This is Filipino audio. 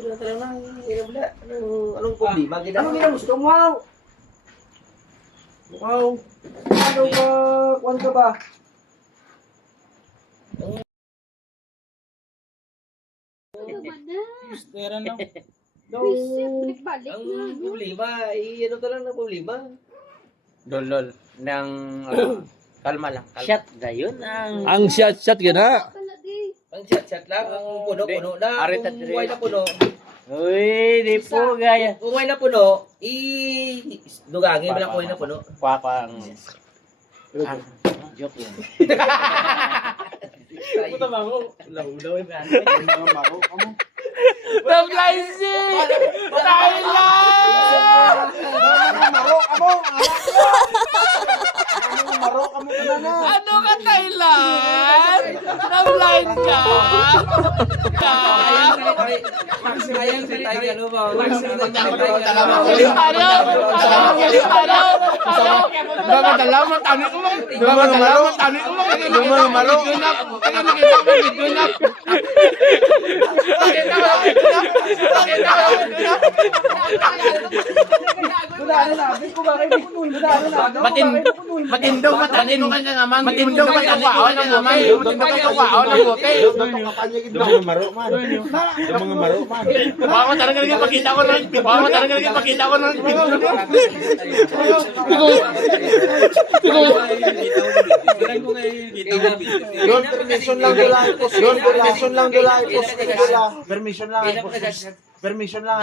Sila talaga wala. Anong problema? Anong minamusta mo? Wow. Ano ba? Kuwan ka ba? Pera na. Balik Ang problema, ano talaga na problema? Lol. Nang kalma lang. Kalma. Shot na yun ang... Ang shot gina. Ang chat-chat lang, ang puno-puno na. Arita Kung dire. buhay na puno, Uy, di po gaya. kung buhay na puno, dugangin mo lang kung buhay na puno. Kwaka ang... Joke yun. Puta ba ako? Laulaw yung mga maro. Tablaisi! Thailand! Ano ka, Thailand? Na-blind ka? Sayang sa tayo, ano ba? Matindog matanin ka nga man. Matindog matanin ka nga man. Matindog ka wao ng bote. Yung mga maro man. Yung mga maro man. Wow, talaga pakita ko ng wow, talaga pakita ko ng Yun, permission lang dula. Yun, permission lang dula. Permission lang. Permission lang.